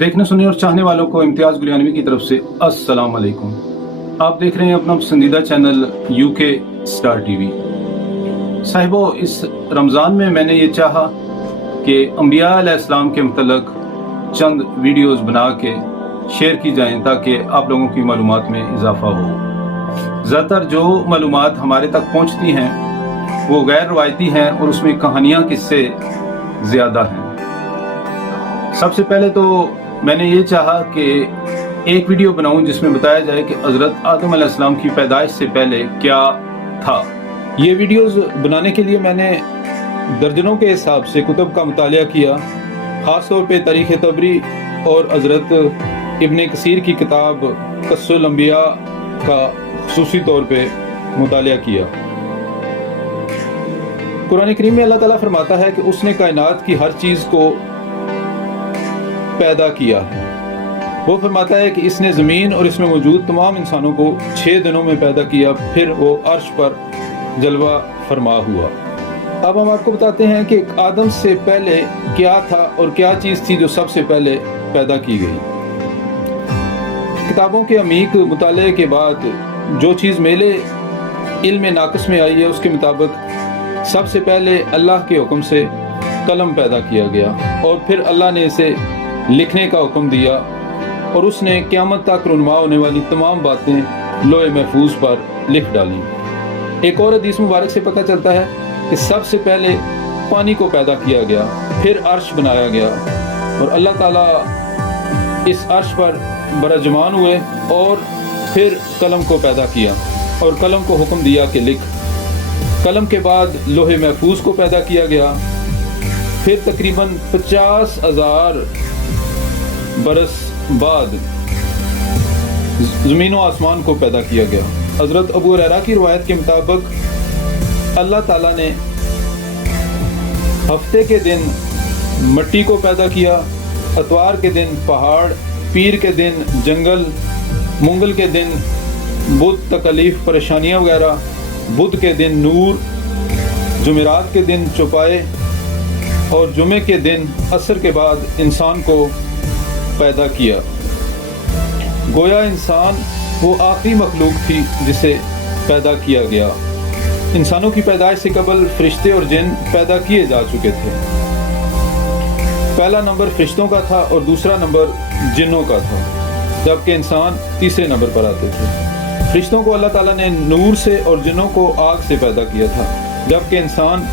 देखने सुनने और चाहने वालों को इम्तियाज़ गुलियानवी की तरफ से अस्सलाम वालेकुम। आप देख रहे हैं अपना पसंदीदा चैनल यूके स्टार टीवी। साहिबो, इस रमज़ान में मैंने ये चाहा कि अंबिया अलैहिस्सलाम के मतलब चंद वीडियोस बना के शेयर की जाएं ताकि आप लोगों की मालूमात में इजाफा हो। ज़्यादातर जो मालूमात हमारे तक पहुँचती हैं वो गैर रवायती हैं और उसमें कहानियाँ किस्से ज़्यादा हैं। सबसे पहले तो मैंने ये चाहा कि एक वीडियो बनाऊं जिसमें बताया जाए कि हज़रत आदम अलैहिस्सलाम की पैदाइश से पहले क्या था। ये वीडियोस बनाने के लिए मैंने दर्जनों के हिसाब से कुतुब का मुतालिया किया, ख़ास तौर पे तारीख़ तबरी और हज़रत इब्न कसीर की किताब क़स्सुल अंबिया का ख़ुसूसी तौर पे मुतालिया किया। कुरान करीम में अल्लाह ताला फरमाता है कि उसने कायनात की हर चीज़ को पैदा किया है। वो फरमाता है कि इसने ज़मीन और इसमें मौजूद तमाम इंसानों को 6 दिनों में पैदा किया, फिर वो अर्श पर जलवा फरमा हुआ। अब हम आपको बताते हैं कि आदम से पहले क्या था और क्या चीज़ थी जो सबसे पहले पैदा की गई। किताबों के अमीक मुताले के बाद जो चीज़ मेरे इल्म नाक़िस में आई है उसके मुताबिक सबसे पहले अल्लाह के हुक्म से कलम पैदा किया गया और फिर अल्लाह ने इसे लिखने का हुक्म दिया और उसने क़यामत तक रुनमा होने वाली तमाम बातें लोहे महफूज पर लिख डाली। एक और हदीस मुबारक से पता चलता है कि सबसे पहले पानी को पैदा किया गया, फिर अर्श बनाया गया और अल्लाह ताला इस अर्श पर बरजमान हुए और फिर कलम को पैदा किया और कलम को हुक्म दिया कि लिख। कलम के बाद लोहे महफूज को पैदा किया गया, फिर तकरीबन 50,000 बरस बाद ज़मीन और आसमान को पैदा किया गया। हज़रत अबू हुरैरा की रवायत के मुताबिक अल्लाह ताला ने हफ्ते के दिन मिट्टी को पैदा किया, अतवार के दिन पहाड़, पीर के दिन जंगल, मंगल के दिन बुत तकलीफ परेशानियाँ वगैरह, बुध के दिन नूर, जुमेरात के दिन चौपाए और जुमे के दिन असर के बाद इंसान को पैदा किया। गोया इंसान वो आखिरी मखलूक थी जिसे पैदा किया गया। इंसानों की पैदाइश से कबल फरिश्ते और जिन पैदा किए जा चुके थे। पहला नंबर फरिश्तों का था और दूसरा नंबर जिन्नों का था, जबकि इंसान तीसरे नंबर पर आते थे। फरिश्तों को अल्लाह ताला ने नूर से और जिन्नों को आग से पैदा किया था, जबकि इंसान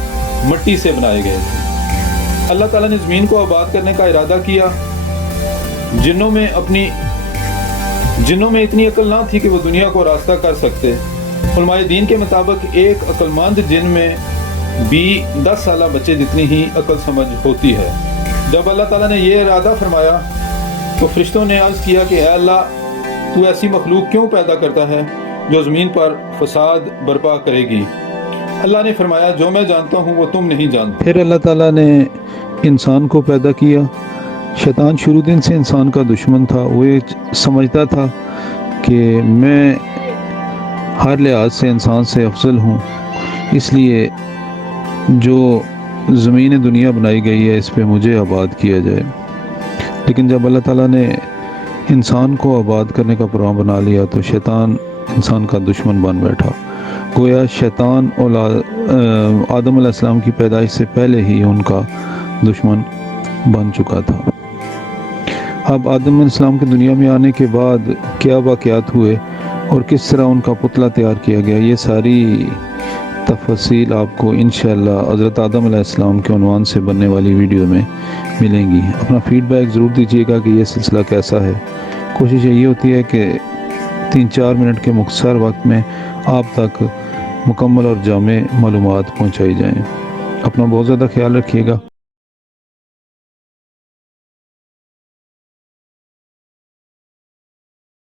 मिट्टी से बनाए गए थे। अल्लाह ताला ने ज़मीन को आबाद करने का इरादा किया। जिन्नों में इतनी अक्ल ना थी कि वो दुनिया को रास्ता कर सकते। उलमाए दीन के मुताबिक एक अक्लमंद जिन में भी 10 साल बच्चे जितनी ही अक्ल समझ होती है। जब अल्लाह ताला ने ये इरादा फरमाया तो फरिश्तों ने अर्ज़ किया कि ऐ अल्लाह, तू ऐसी मखलूक क्यों पैदा करता है जो ज़मीन पर फसाद बर्पा करेगी। अल्लाह ने फरमाया, जो मैं जानता हूँ वो तुम नहीं जानते। फिर अल्लाह ताला ने इंसान को पैदा किया। शैतान शुरू दिन से इंसान का दुश्मन था। वो ये समझता था कि मैं हर लिहाज से इंसान से अफजल हूँ, इसलिए जो ज़मीन दुनिया बनाई गई है इस पे मुझे आबाद किया जाए। लेकिन जब अल्लाह ताला ने इंसान को आबाद करने का प्रोग्राम बना लिया तो शैतान इंसान का दुश्मन बन बैठा। गोया शैतान और आदम अलैहिस्सलाम की पैदाइश से पहले ही उनका दुश्मन बन चुका था। अब आदम अलैहिस्सलाम के दुनिया में आने के बाद क्या वाक़यात हुए और किस तरह उनका पुतला तैयार किया गया, ये सारी तफसील आपको इंशाअल्लाह हज़रत आदम अलैहिस्सलाम के उन्वान से बनने वाली वीडियो में मिलेंगी। अपना फीडबैक ज़रूर दीजिएगा कि ये सिलसिला कैसा है। कोशिश यही होती है कि 3-4 मिनट के मुख्तसर वक्त में आप तक मुकम्मल और जामे मालूमात पहुँचाई जाएँ। अपना बहुत ज़्यादा ख्याल रखिएगा।